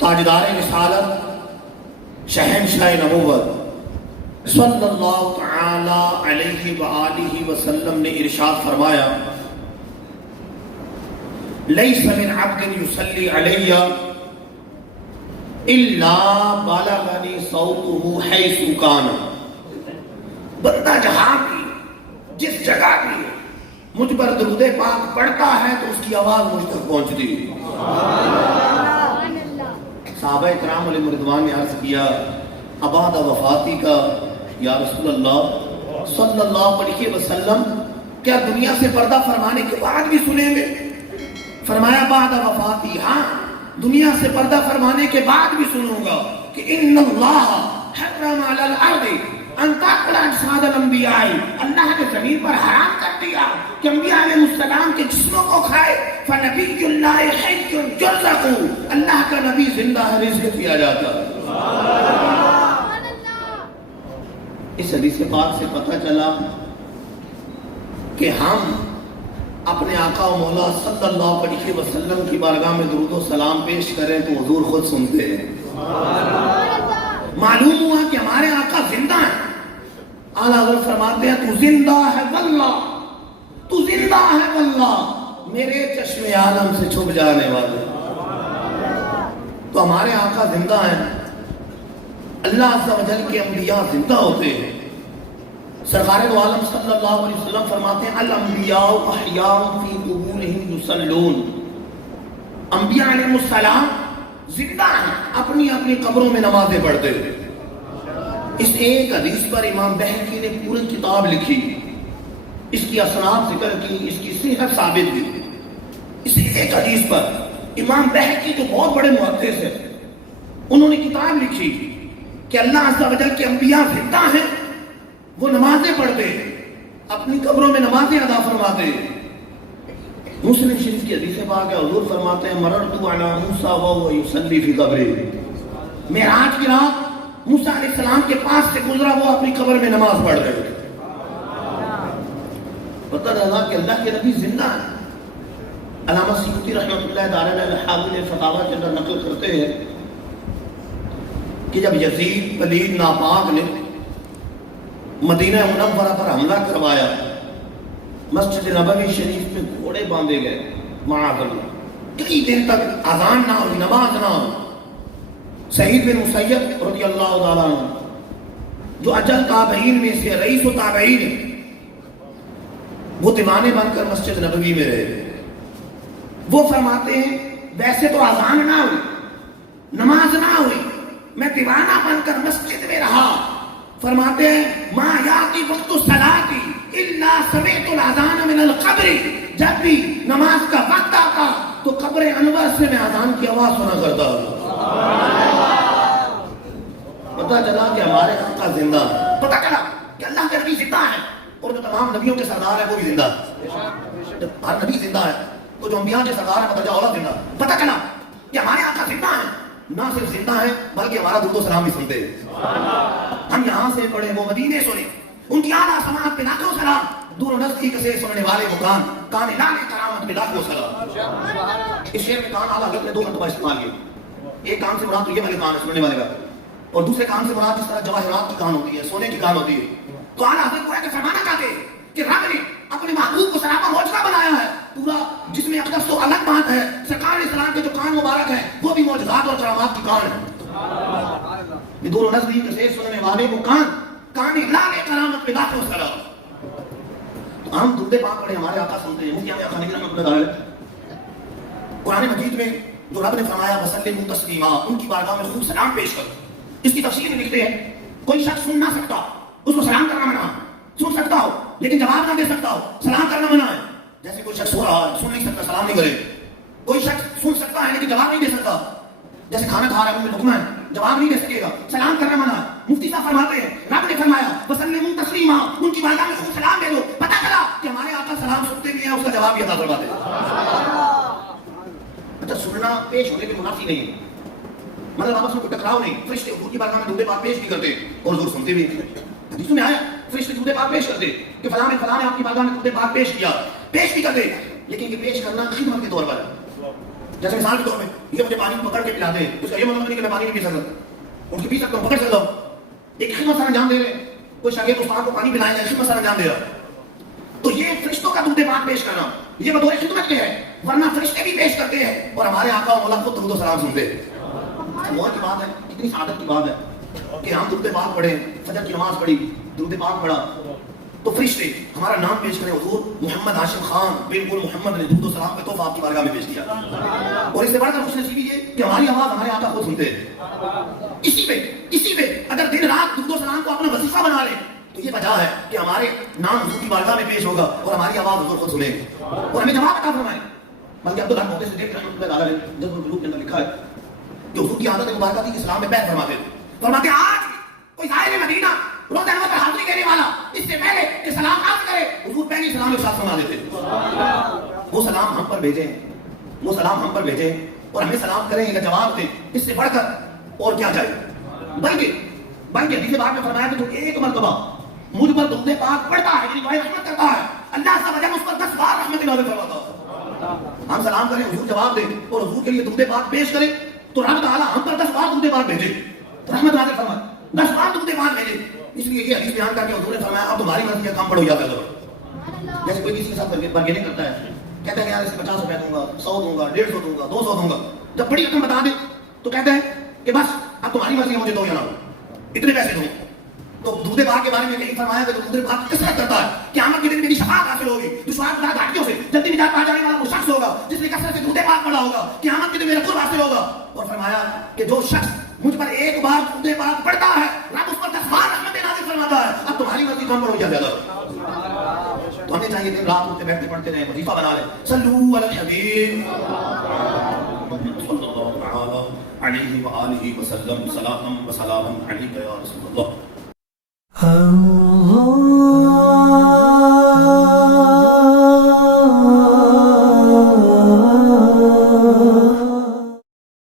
تاجدار رسالت شہنشاہ نبوت صلی اللہ تعالی علیہ وآلہ وسلم نے ارشاد فرمایا لیس من عبد یصلی علی الا بلغنی صوته حیث کان، بندہ جہاں بھی جس جگہ بھی مجھ پر درود پاک پڑھتا ہے تو اس کی آواز مجھ تک پہنچتی ہے۔ صحابہ اکرام علیہ رضوان نے عرض کیا ابعد وفاتی کا یا رسول اللہ صلی اللہ علیہ وسلم کیا دنیا سے پردہ فرمانے کے بعد بھی سنیں گے؟ فرمایا بعد وفاتی، ہاں دنیا سے پردہ فرمانے کے بعد بھی سنوں گا کہ ان اللہ حرم علی الارض ان تاکل اجساد الانبیاء، اللہ نے زمین پر حرام کر دیا کہ انبیاء علیہ السلام کے جسموں کو کھائے۔ فنبی اللہ حی یرزق، اللہ کا نبی زندہ ہے، رزق دیا جاتا ہے۔ اس حدیث پاک سے پتہ چلا کہ ہم اپنے آقا و مولا صلی اللہ علیہ وسلم کی بارگاہ میں درود و سلام پیش کریں تو حضور خود سنتے ہیں۔ معلوم ہوا کہ ہمارے آقا زندہ ہیں۔ اعلیٰ حضرت فرماتے ہیں تو زندہ ہے واللہ، تو زندہ ہے واللہ، میرے چشم عالم سے چھپ جانے والے۔ تو ہمارے آقا زندہ ہیں، اللہ عز و جل کے انبیاء زندہ ہوتے ہیں۔ سرکار دو عالم صلی اللہ علیہ وسلم فرماتے ہیں الانبیاء احیاء فی قبورہم یصلون، انبیاء علیہ السلام زندہ ہیں، اپنی اپنی قبروں میں نمازیں پڑھتے ہیں۔ اس ایک حدیث پر امام بہقی نے پوری کتاب لکھی، اس کی اسناد ذکر کی، اس کی صحت ثابت کی۔ اس ایک حدیث پر امام بہقی جو بہت بڑے محدث ہیں، انہوں نے کتاب لکھی کہ اللہ عز و جل کے انبیاء زندہ ہیں، وہ نمازیں پڑھتے ہیں، اپنی قبروں میں نمازیں ادا فرماتے ہیں۔ مسلم شریف کی حدیث پاک ہے، حضور فرماتے ہیں مررت علی موسیٰ وہو یصلی فی قبرہ، معراج کی رات موسیٰ علیہ السلام کے پاس سے گزرا، وہ اپنی قبر میں نماز پڑھ رہے تھے۔ پتہ لگا کہ اللہ کے نبی زندہ ہیں۔ علامہ سیوطی رحمۃ اللہ تعالی علیہ حاوی نے فتاوی کے اندر نقل کرتے ہیں کہ جب یزید پلید ناپاک نے مدینہ منورہ پر حملہ کروایا، مسجد نبوی شریف میں گھوڑے باندھے گئے، معاذ اللہ، کئی دن تک اذان نہ ہوئی، نماز نہ ہوئی۔ سعید بن مسیب رضی اللہ تعالیٰ عنہ جو اجل تابعین میں سے رئیس و تابعین ہیں، وہ دیوانے بن کر مسجد نبوی میں رہے۔ وہ فرماتے ہیں ویسے تو اذان نہ ہوئی، نماز نہ ہوئی، میں دیوانہ بن کر مسجد میں رہا۔ فرماتے ہیں ما یاتی وقت الصلاۃ الا سمعت الاذان من القبر، جب بھی نماز کا وقت آتا تو قبر انور سے میں اذان کی آواز سنا کرتا ہوں۔ پتہ چلا کہ ہمارے آقا زندہ ہے، پتہ چلا کہ اللہ کے نبی زندہ ہے، اور جو تمام نبیوں کے سردار ہے وہ بھی زندہ ہے۔ جب ہر نبی زندہ ہے تو جو انبیاء کے سردار ہے مدرجہ اولا زندہ ہے۔ پتہ چلا کہ ہمارے آقا زندہ ہیں، نہ صرف زندہ ہیں بلکہ ہمارا درود و سلام بھی سنتے ہیں۔ ہم یہاں سے پڑھے وہ مدینے سنے، ان کی اعلیٰ سماعت پہ لاکھوں سلام، دور و نزدیک سے سننے والے مکان کان لال کرامت پہ لاکھوں سلام۔ اس شعر میں کان اعلیٰ حضرت نے دو مرتبہ استعمال کیے، ایک کان سے مراد تو یہ والے کان ہے سننے والے کا، اور دوسرے کان سے مراد جس طرح جواہرات کی کان ہوتی ہے، سونے کی کان ہوتی ہے۔ تو اعلیٰ حضرت کو فرمانا چاہتے ہیں کہ رب نے اپنے محبوب کو سراپا موجودہ بنایا ہے پورا، جس میں اقدس تو الگ بات ہے، سرکار علیہ السلام کے جو کان مبارک ہیں وہ بھی معجزات اور کرامات کی کان ہے۔ یہ دور و نزدیک سے سننے والے وہ کان لال کرامت پہ لاکھوں سلام۔ تو ہم درود پاک پڑھے، ہمارے آقا سنتے ہیں۔ مفتی احمد خانقی رحمۃ اللہ علیہ قرآن مجید میں جو رب نے فرمایا وسلموا تسلیما، ان کی بارگاہ میں خوب سلام پیش کرو، اس کی تفسیر میں لکھتے ہیں کوئی شخص سن نہ سکتا، اس کو سلام کرنا منع ہے، سن سکتا ہو لیکن جواب نہ دے سکتا ہو، سلام کرنا منع ہے۔ جیسے کوئی شخص ہو رہا ہے سن نہیں سکتا، سلام نہیں کرے۔ کوئی شخص سن سکتا ہے لیکن جواب نہیں دے سکتا، جیسے کھانا کھا رہا ہے، لقمہ ہے، جواب نہیں دے سکے گا، سلام کرنا منع ہے۔ مفتی صاحب فرماتے ہیں رب نے فرمایا وسلموا تسلیما، ان کی بارگاہ میں خوب سلام دے دو۔ پتہ چلا کہ ہمارے آقا سلام سنتے بھی ہیں، اس کا جواب بھی عطا فرماتے ہیں۔ اچھا، سننا پیش ہونے کے منافی نہیں ہے، مطلب آپس میں کوئی ٹکراؤ نہیں، فرشتے حضور کی بارگاہ میں درود پاک پیش بھی کرتے اور حضور سنتے بھی ہیں۔ حدیثوں میں آیا فرشتے درود پاک پیش کرتے کہ فلاں نے آپ کی بارگاہ میں درود پاک پیش کیا، پیش بھی کرتے، لیکن یہ پیش کرنا خدمت کے طور پر ہے۔ جیسے مثال کے طور میں یہ مجھے پانی پکڑ کے پلا دے، اس کا یہ مطلب نہیں کہ میں پانی نہیں پی سکتا، ان کی پی سکتا ہوں، پکڑ سکتا ہوں، ایک خدمت سر انجام دے رہے ہیں۔ کوئی شاگرد استاد کو پانی پلائے گا، خدمت سر انجام دے رہا، تو یہ فرشتوں کا درود پاک پیش کرنا یہ بطور خدمت کے ہے، ورنہ فرشتے بھی پیش کرتے ہیں اور ہمارے آقا و مولا خود درود و سلام سنتے ہیں۔ موت کی بات ہے، کتنی سعادت کی بات ہے کہ ہم درود پاک پڑھیں، فجر کی نماز پڑھی، درود پاک پڑھا، تو فرشتے ہمارا نام پیش کریں، حضور محمد ہاشم خان بالکل محمد نے درود و سلام کا تحفہ آپ کی بارگاہ میں پیش کیا، اور اس سے بڑھ کر خوش نصیبی یہ کہ ہماری آواز ہمارے آقا خود سنتے ہیں۔ اسی پہ اگر دن رات درود و سلام کو اپنا وظیفہ بنا لیں تو یہ وجہ ہے کہ ہمارے نام حضور کی بارگاہ میں پیش ہوگا اور ہماری آواز حضور خود سنے گا اور ہمیں جواب عطا فرمائے۔ بلکہ عبداللہ موقع سے دیکھ رحمۃ اللہ علیہ جذب القلوب کے اندر لکھا ہے کہ حضور کی عادت مبارکہ تھی کہ اسلام میں بیعت فرماتے آج کوئی ظاہر مدینہ روزہ انور پر حاضری دینے والا اس سے پہلے کہ سلام عرض کرے حضور پہلے سلام ارشاد فرما دیتے، وہ سلام ہم پر بھیجیں اور ہمیں سلام کریں کا جواب دیں، اس سے بڑھ کر اور کیا چاہیے۔ بلکہ حدیث پاک میں فرمایا کہ جو ایک مرتبہ مجھ پر درود پاک پڑھتا ہے یعنی دعائے رحمت کرتا ہے، اللہ سب وجہ اس پر 10 بار رحمت نازل فرماتا ہے۔ ہم سلام کریں، حضور جواب دیں اور حضور کے لیے درود پاک پیش کریں تو رب تعالیٰ ہم پر 10 بار درود پاک بھیجے، رحمت نازل فرمائے، 10 بار درود پاک بھیجے۔ اس لیے یہ حدیث بیان کر کے حضور نے فرمایا اب تمہاری مرضی کا کام پڑھو یا کرو۔ جیسے کوئی کسی کے ساتھ بارگیننگ کرتا ہے، کہتا ہے کہ یار اس 50 روپے دوں گا، 100 دوں گا، 150 دوں گا، 200 دوں گا، جب بڑی رقم بتا دیں تو کہتا ہے کہ بس اب تمہاری مرضی ہے، مجھے دو یا نہ دو، اتنے پیسے دوں۔ تو درود پاک کے بارے میں یہی فرمایا کہ جو درود پاک کی کثرت کرتا ہے قیامت کے دن میری شفاعت حاصل ہوگی، دشوار گناہ گھاٹیوں سے جلدی نجات پا جانے والا وہ شخص ہوگا جس نے کثرت سے درود پاک پڑھا ہوگا، قیامت کے دن میرا قرب حاصل ہوگا۔ اور فرمایا کہ جو شخص مجھ پر ایک بار درود پاک پڑھتا ہے رب اس پر 10 بار رحمت نازل فرماتا ہے۔ اب تمہاری مرضی کم پڑھو یا زیادہ، تو ہمیں چاہیے دن رات اٹھتے بیٹھتے پڑھتے رہیں، وظیفہ بنا لیں۔ صلو علی الحبیب صلی اللہ علیہ وآلہ وسلم، صلاۃ و سلام علیک یا رسول اللہ۔